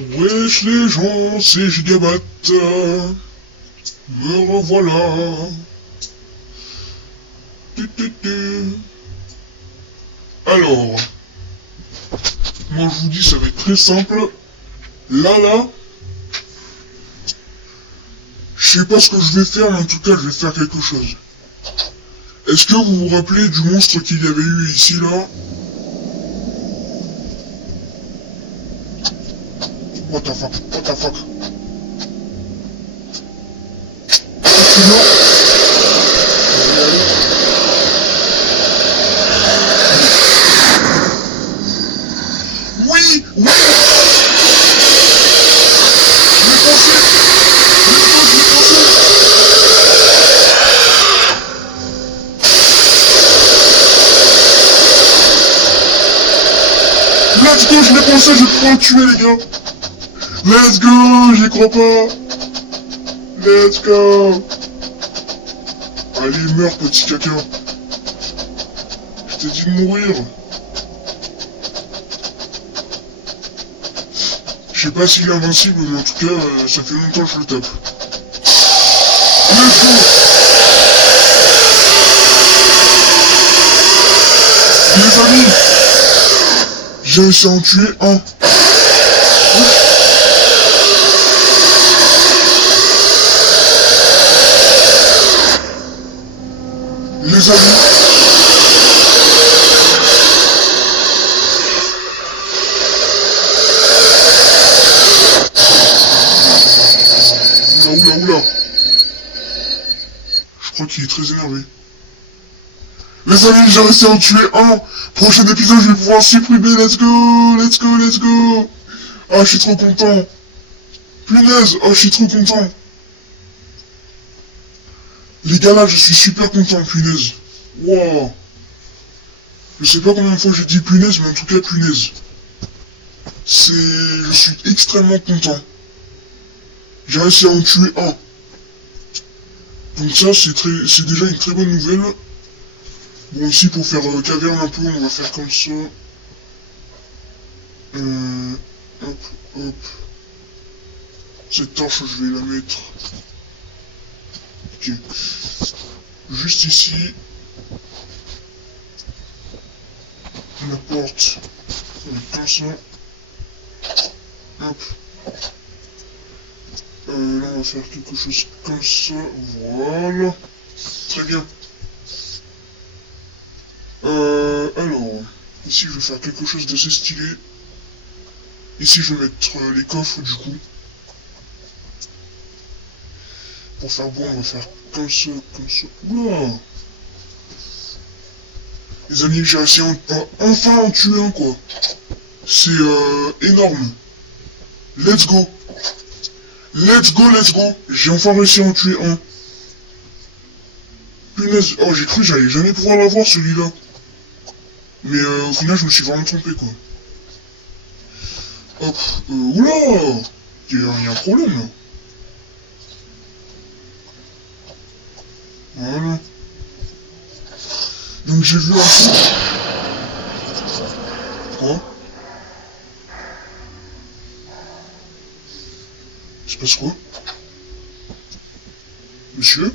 Wesh les gens, c'est Gigabat, me revoilà. Alors, moi je vous dis ça va être très simple. Là, je sais pas ce que je vais faire, mais en tout cas je vais faire quelque chose. Est-ce que vous vous rappelez du monstre qu'il y avait eu ici là? What the fuck? What the fuck? Oui! Oui! Je l'ai pensé! Let's go, je l'ai pensé, je vais pouvoir le tuer les gars! Let's go, j'y crois pas! Let's go! Allez, meurs petit caca! Je t'ai dit de mourir! Je sais pas s'il est invincible, mais en tout cas, ça fait longtemps que je le tape. Let's go! Les amis! J'ai réussi à en tuer un. Les amis! Oula. Je crois qu'il est très énervé. Les amis, j'ai réussi à en tuer un. Prochain épisode, je vais pouvoir supprimer. Let's go. Ah, je suis trop content. Punaise, oh, je suis trop content. Les gars, là, je suis super content, punaise. Wow. Je sais pas combien de fois j'ai dit punaise, mais en tout cas, punaise. Je suis extrêmement content. J'ai réussi à en tuer un. Donc ça, c'est déjà une très bonne nouvelle. Bon, ici, pour faire caverne un peu, on va faire comme ça. Hop. Cette torche, je vais la mettre. Ok. Juste ici. La porte. On met comme ça. Hop. Là, on va faire quelque chose comme ça. Voilà. Très bien. Alors, ici je vais faire quelque chose d'assez stylé. Ici je vais mettre les coffres du coup. Pour faire bon, on va faire comme ça. Oula! Les amis, j'ai réussi à enfin en tuer un quoi. C'est énorme. Let's go! J'ai enfin réussi à en tuer un. Punaise, oh j'ai cru que j'allais jamais pouvoir l'avoir celui-là. Mais au final je me suis vraiment trompé quoi. Hop, oula! Il y a un problème là. Voilà. Donc j'ai vu un truc. Quoi? Il se passe quoi? Monsieur?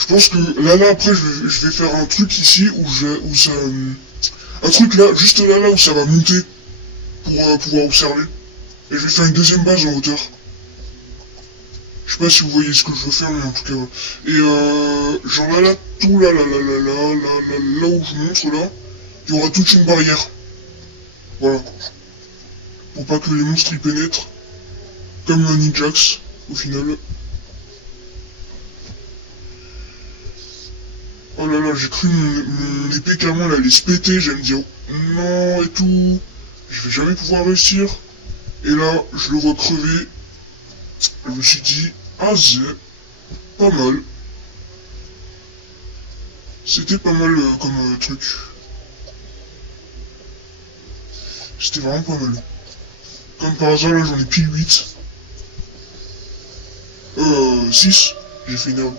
Je pense que là après je vais faire un truc ici où ça un truc là juste là où ça va monter pour pouvoir observer et je vais faire une deuxième base en hauteur. Je sais pas si vous voyez ce que je veux faire mais en tout cas voilà. Et genre là tout là où je montre là il y aura toute une barrière. Voilà. Pour pas que les monstres y pénètrent comme un Ninjax au final. Oh là là, j'ai cru mon épée carrément elle allait se péter, j'allais me dire non et tout, je vais jamais pouvoir réussir. Et là, je le vois crever. Je me suis dit, ah c'est pas mal. C'était pas mal comme truc. C'était vraiment pas mal. Comme par hasard, là j'en ai pile 8. 6. J'ai fait une herbe.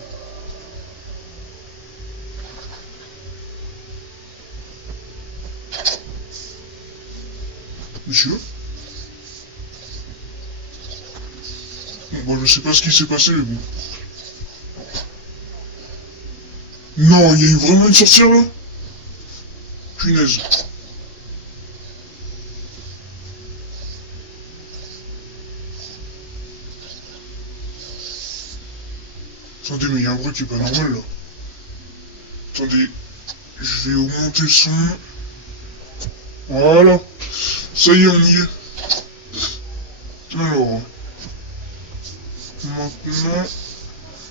Monsieur? Bon, je sais pas ce qui s'est passé, mais bon. Non, il y a eu vraiment une sorcière là? Punaise. Attendez, mais il y a un bruit qui est pas normal là. Attendez, je vais augmenter le son. Voilà. Ça y est, on y est. Alors. Maintenant.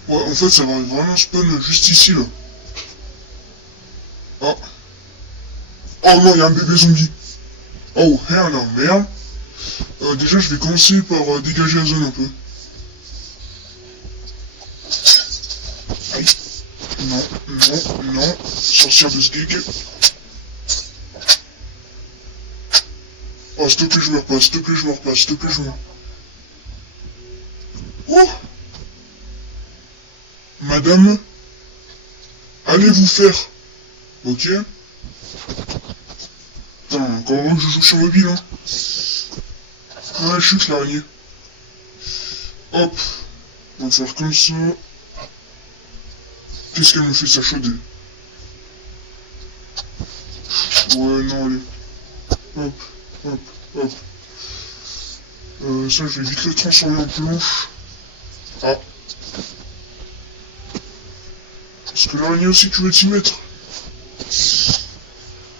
Ouais, en fait, ça va vraiment spawn juste ici là. Ah. Oh non, il y a un bébé zombie. Oh, hell no, merde. Déjà, je vais commencer par dégager la zone un peu. Aïe. Non, non, non. Sorcière de ce geek. Oh, s'il te plaît, je meurs pas, s'il te plaît, je meurs pas, s'il te plaît, je meurs. Oh! Madame, allez vous faire. Ok? Putain, encore heureux que je joue sur mobile, hein. Ouais, chute l'araignée. Hop. On va faire comme ça. Qu'est-ce qu'elle me fait sa chaude? Ouais, non, allez. Hop, hop, hop. Ça, je vais vite le transformer en planche. Ah. Parce que l'araignée aussi, tu veux t'y mettre.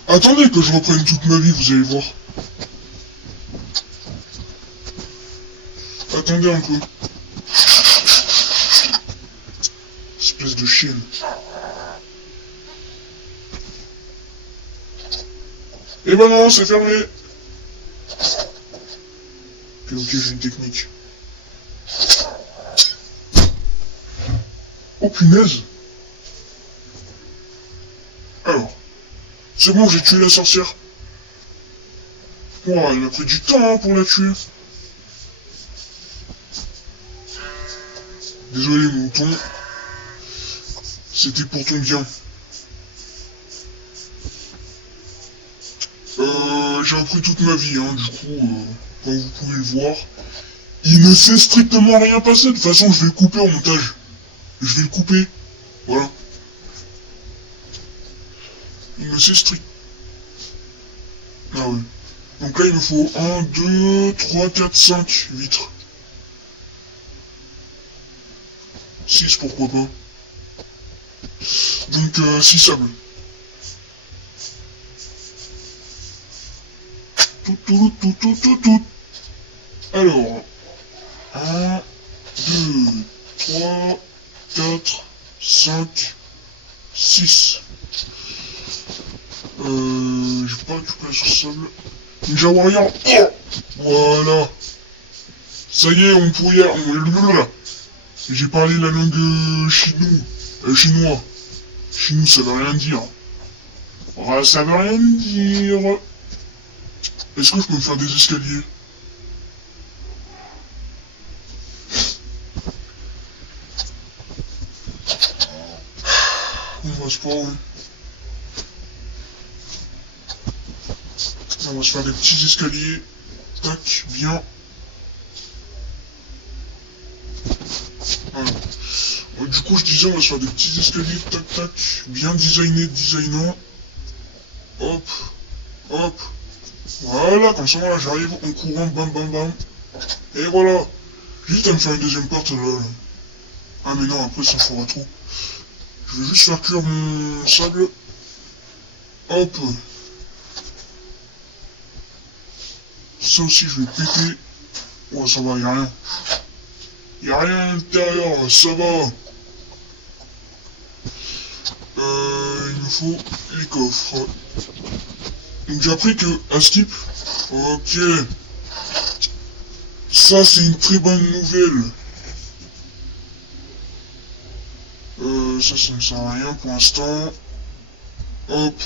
Attendez que je reprenne toute ma vie, vous allez voir. Attendez un peu. Espèce de chienne. Et ben non, c'est fermé. Ok, j'ai une technique. Oh punaise. Alors. C'est bon, j'ai tué la sorcière. Oh, il m'a pris du temps hein, pour la tuer. Désolé, mouton. C'était pour ton bien. J'ai appris toute ma vie, hein, du coup, comme vous pouvez le voir. Il ne s'est strictement rien passé. De toute façon, je vais le couper en montage. Je vais le couper. Voilà. Il ne s'est strict. Ah oui. Donc là, il me faut 1, 2, 3, 4, 5 vitres. 6, pourquoi pas. Donc, 6 sables. Tout. Alors, 1, 2, 3, 4, 5, 6. Je peux pas récupérer ce sable. Ninja Warrior. Oh, voilà. Ça y est, on pourrait... J'ai parlé la langue chinois. Chinois, ça veut rien dire. Ouais, ça veut rien dire. Est-ce que je peux me faire des escaliers? On va se pas, oui. On va se faire des petits escaliers. Tac, bien. Voilà. Du coup, je disais, on va se faire des petits escaliers. Tac, tac. Bien designant. Hop. Hop. Voilà, comme ça, là, j'arrive en courant, bam, bam, bam. Et voilà. Juste à me faire une deuxième porte, là. Ah, mais non, après, ça fera trop. Je vais juste faire cuire mon sable. Hop. Ça aussi, je vais péter. Oh, ça va, y'a rien. Y'a rien à l'intérieur, ça va. Il me faut les coffres. Donc j'ai appris que à skip. Ok. Ça c'est une très bonne nouvelle. Ça ne sert à rien pour l'instant. Hop.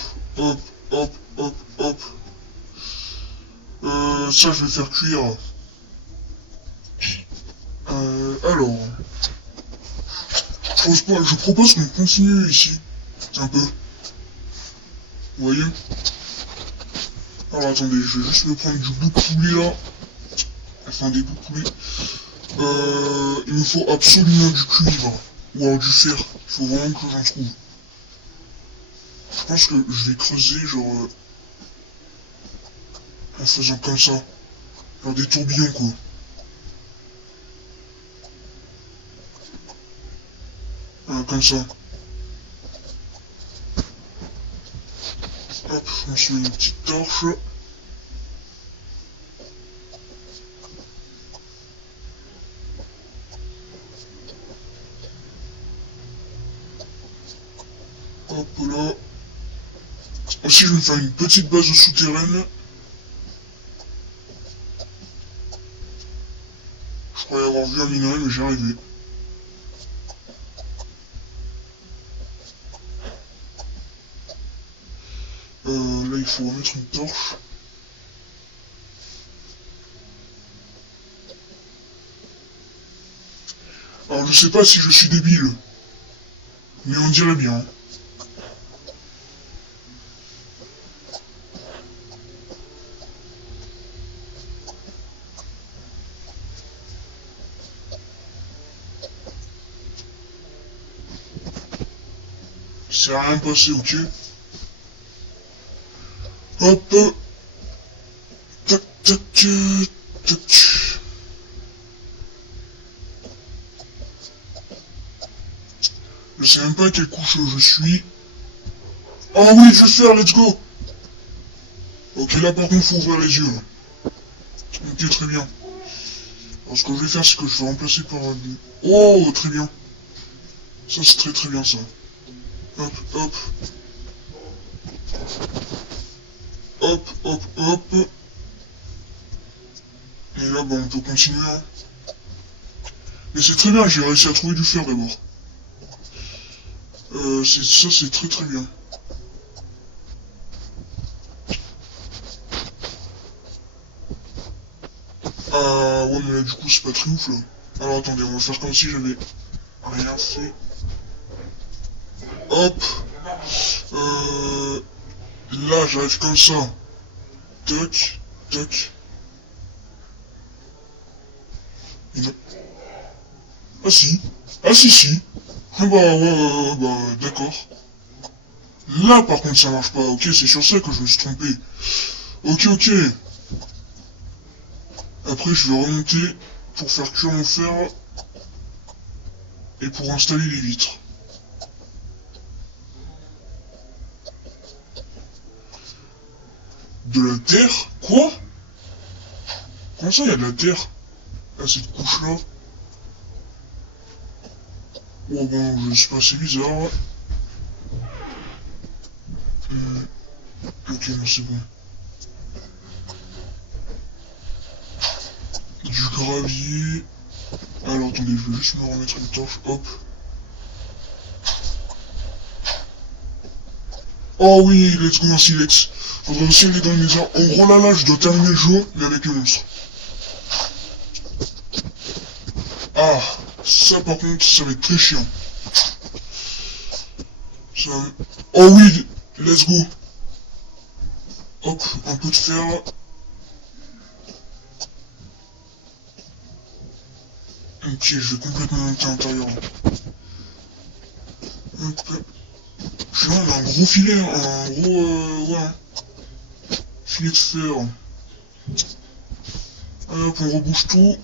Ça je vais faire cuire. Alors. Je propose qu'on continue ici. Un peu. Vous voyez? Alors attendez, je vais juste me prendre du bout de poulet là. Enfin des bouts de poulet. Il me faut absolument du cuivre. Ou alors du fer. Il faut vraiment que j'en trouve. Je pense que je vais creuser genre... en faisant comme ça. Genre des tourbillons quoi. Comme ça. Hop, je me suis mis une petite torche. Hop là. Aussi je vais me faire une petite base souterraine. Je croyais avoir vu un minerai mais j'ai arrivé. Là il faut remettre une torche. Alors je sais pas si je suis débile. Mais on dirait bien. C'est rien passé, ok. Hop. Tac, tac, tac. Je sais même pas à quelle couche je suis. Oh oui, je vais faire, let's go. Ok, là par contre, faut ouvrir les yeux. Ok, très bien. Alors ce que je vais faire, c'est que je vais remplacer par un... Oh, très bien. Ça, c'est très très bien, ça. Hop, hop. Hop, hop, hop. Et là, bah, on peut continuer. Hein. Mais c'est très bien, j'ai réussi à trouver du fer d'abord. Ça, c'est très très bien. Ah, ouais, mais là, du coup, c'est pas très ouf, là. Alors, attendez, on va faire comme si j'avais rien fait. Hop. Là, j'arrive comme ça. Toc, toc. Et non. Ah si. Ah si, si. Ah bah, ouais, bah, d'accord. Là, par contre, ça marche pas. Ok, c'est sur ça que je me suis trompé. Ok, ok. Après, je vais remonter pour faire cuire mon fer et pour installer les vitres. De la terre? Quoi? Comment ça, il y a de la terre à cette couche-là? Oh bon, je sais pas, c'est bizarre. Ok, non, c'est bon. Du gravier. Alors, attendez, je vais juste me remettre une torche, hop. Oh oui, let's go, un silex. Faudrait aussi aller dans le maison. En gros, là, je dois terminer le jeu, mais avec les monstres. Ah, ça, par contre, ça va être très chiant. Ça... Oh oui, let's go. Hop, un peu de fer. Ok, je vais complètement monter à l'intérieur. Hop. Sinon, on a un gros filet, un gros, ouais. Filet de fer. Hop, on rebouche tout.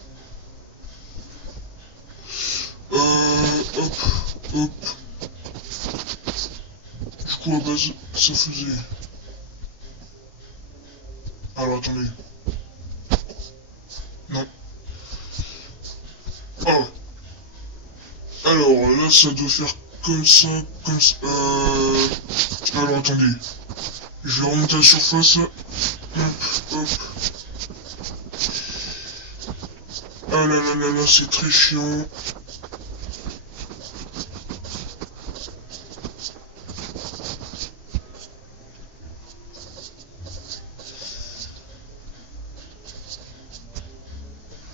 Hop, hop. Du coup, à base, ça faisait... Alors, attendez. Non. Ah. Alors, là, ça doit faire comme ça, comme ça. Alors, attendez. Je vais remonter à la surface. Hop, hop. Ah là là là là, c'est très chiant.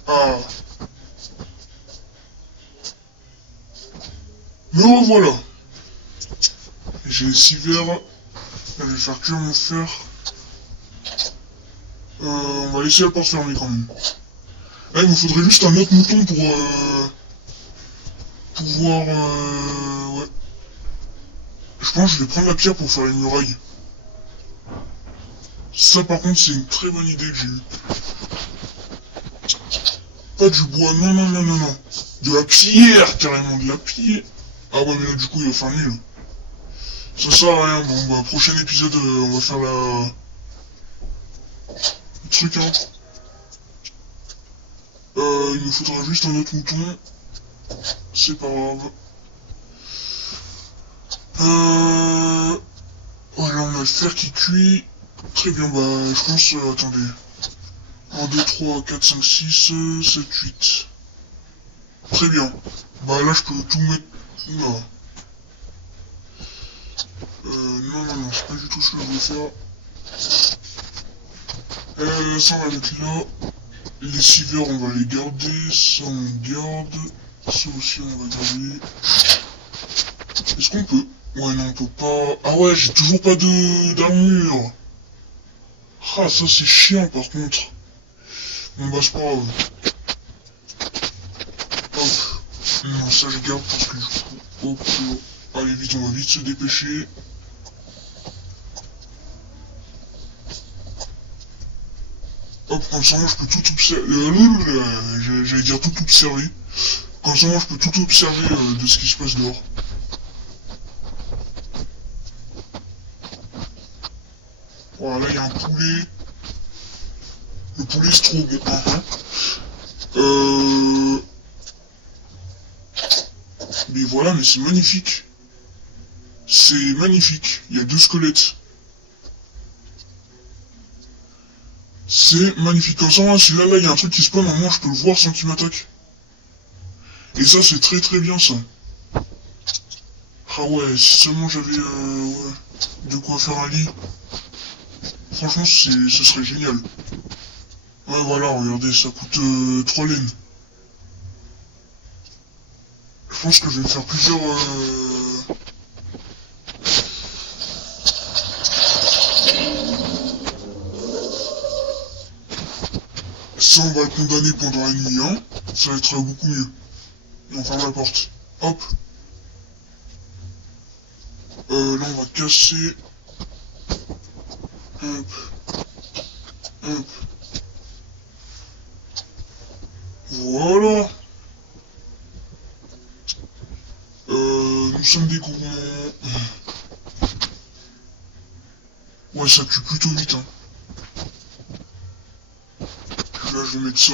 Ah. Me revoilà. J'ai les 6 verres. Je vais faire cuire mon fer. On va laisser la porte fermée quand même. Là, il me faudrait juste un autre mouton pour pouvoir... ouais. Je pense que je vais prendre la pierre pour faire une muraille. Ça, par contre, c'est une très bonne idée que j'ai eue. Pas du bois, non, non, non, non, non. De la pierre, carrément, de la pierre. Ah ouais, mais là, du coup, il va faire nul. Ça sert à rien. Bon, bah, prochain épisode, on va faire le truc, hein. Il nous faudra juste un autre mouton. C'est pas grave. Voilà, on a le fer qui cuit. Très bien, bah, je pense, attendez. 1, 2, 3, 4, 5, 6, 7, 8. Très bien. Bah là, je peux tout mettre... Oula. Non, non, non, c'est pas du tout ce que je veux faire. Ça, on va mettre là. Les sievers, on va les garder. Ça, on garde. Ça aussi, on va garder. Est-ce qu'on peut? Ouais, non, on peut pas... Ah ouais, j'ai toujours pas d'armure. Ah, ça, c'est chiant, par contre. Bon, bah, c'est pas grave. Hop. Non, ça, je garde parce que du coup... Hop, allez, vite, on va vite se dépêcher. Hop, comme ça, moi, je peux tout observer. J'allais dire tout observer. Comme ça, moi, je peux tout observer de ce qui se passe dehors. Voilà, il y a un poulet. Le poulet, c'est trop bon. Mais voilà, mais c'est magnifique. C'est magnifique. Il y a 2 squelettes. C'est magnifique. Comme ça, si là, il y a un truc qui spawn, au moins, je peux le voir sans qu'il m'attaque. Et ça, c'est très très bien, ça. Ah ouais, si seulement j'avais ouais, de quoi faire un lit. Franchement, ce serait génial. Ouais, voilà, regardez, ça coûte 3 laines. Je pense que je vais me faire plusieurs... Ça, on va le condamner pendant la nuit, hein. Ça va être beaucoup mieux. Et on ferme la porte. Hop. Là, on va casser. Hop. Hop. Voilà. Nous sommes des gourmands. Ouais, ça tue plutôt vite, hein. Puis là, je vais mettre ça.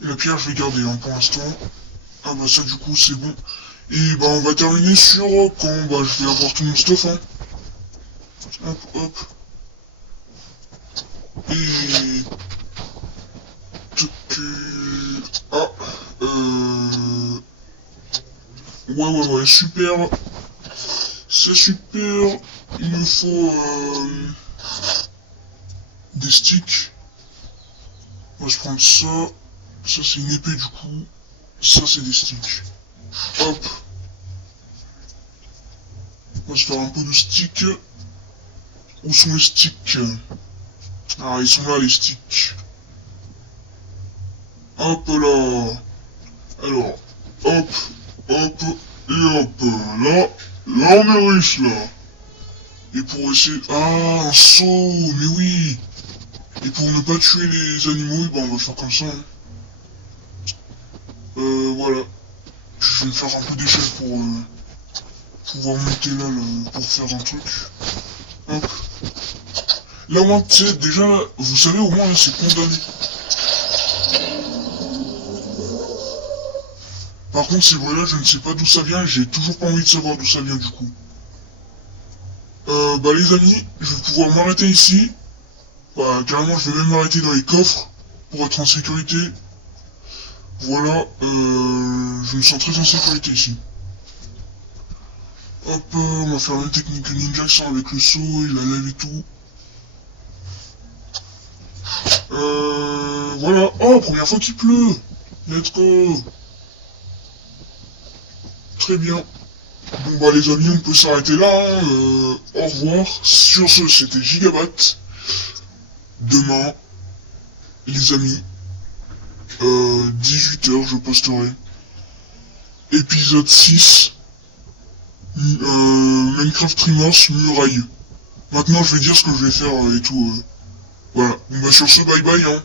Et la pierre, je vais garder, hein, pour l'instant. Ah bah ça, du coup, c'est bon. Et bah, on va terminer sur quand bah, je vais avoir tout mon stuff, hein. Hop, hop. Et... Ah, ouais, super. C'est super. Il me faut des sticks. On va se prendre ça. Ça, c'est une épée, du coup. Ça, c'est des sticks. Hop. On va se faire un peu de sticks. Où sont les sticks? Ah, ils sont là, les sticks. Hop là. Alors, hop, hop, et hop. Là, on est riche, là. Et pour essayer... Ah, un seau, mais oui. Et pour ne pas tuer les animaux, ben on va faire comme ça. Hein. Voilà. Puis je vais me faire un peu d'échelle pour pouvoir monter là, pour faire un truc. Hop. Là, moi, tu sais, déjà, vous savez, au moins, là, c'est condamné. Par contre, ces bruits-là, je ne sais pas d'où ça vient, et j'ai toujours pas envie de savoir d'où ça vient, du coup. Bah, les amis, je vais pouvoir m'arrêter ici. Bah, carrément, je vais même m'arrêter dans les coffres, pour être en sécurité. Voilà, je me sens très en sécurité ici. Hop, on va faire la même technique que Ninja avec le saut et la lave et tout. Voilà. Oh, première fois qu'il pleut. Let's go. Très bien. Bon bah les amis, on peut s'arrêter là. Hein. Au revoir. Sur ce, c'était Gigabat. Demain, les amis, 18h, je posterai. Épisode 6. Minecraft Dreamers Muraille. Maintenant, je vais dire ce que je vais faire et tout. Voilà. Bon, bah, sur ce, bye bye, hein.